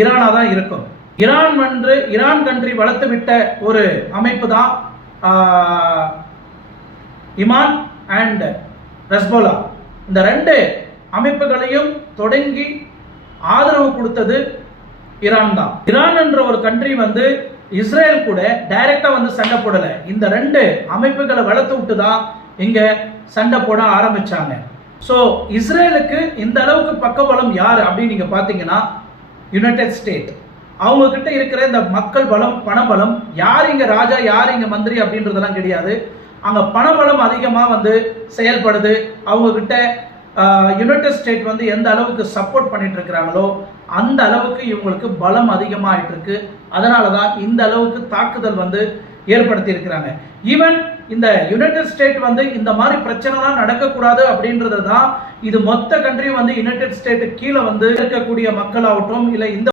ஈரானா தான் இருக்கும். Iran country வளர்த்து விட்ட ஒரு அமைப்பு தான் இமான் அண்ட் ஹெஸ்போலா. இந்த ரெண்டு அமைப்புகளையும் தொடங்கி ஆதரவு கொடுத்தது ஈரான் தான். ஈரான் என்ற ஒரு கண்ட்ரி இஸ்ரேல் கூட டைரக்டா சண்டை போடல. இந்த ரெண்டு அமைப்புகளை வளர்த்து விட்டு தான் இங்க சண்டை போட ஆரம்பிச்சாங்க. ஸோ இஸ்ரேலுக்கு இந்த அளவுக்கு பக்கபலம் யார் அப்படின்னு நீங்க பாத்தீங்கன்னா யுனைடெட் ஸ்டேட். அவங்க கிட்ட இருக்கிற இந்த மக்கள் பலம், பணபலம், யார் இங்க ராஜா யார் இங்க மந்திரி அப்படின்றதெல்லாம் கிடையாது. அங்க பணபலம் அதிகமா செயல்படுது. அவங்க கிட்ட யுனைடெட் ஸ்டேட் எந்த அளவுக்கு சப்போர்ட் பண்ணிட்டு இருக்கிறாங்களோ அந்த அளவுக்கு இவங்களுக்கு பலம் அதிகமாயிட்டு இருக்கு. அதனாலதான் இந்த அளவுக்கு தாக்குதல் ஏற்படுத்தி இருக்கிறாங்க. ஈவன் இந்த யுனைடெட் ஸ்டேட் இந்த மாதிரி பிரச்சனைலாம் நடக்கக்கூடாது அப்படின்றது தான் இது மொத்த கண்ட்ரி யுனைடெட் ஸ்டேட் கீழே இருக்கக்கூடிய மக்களாகட்டும் இல்ல இந்த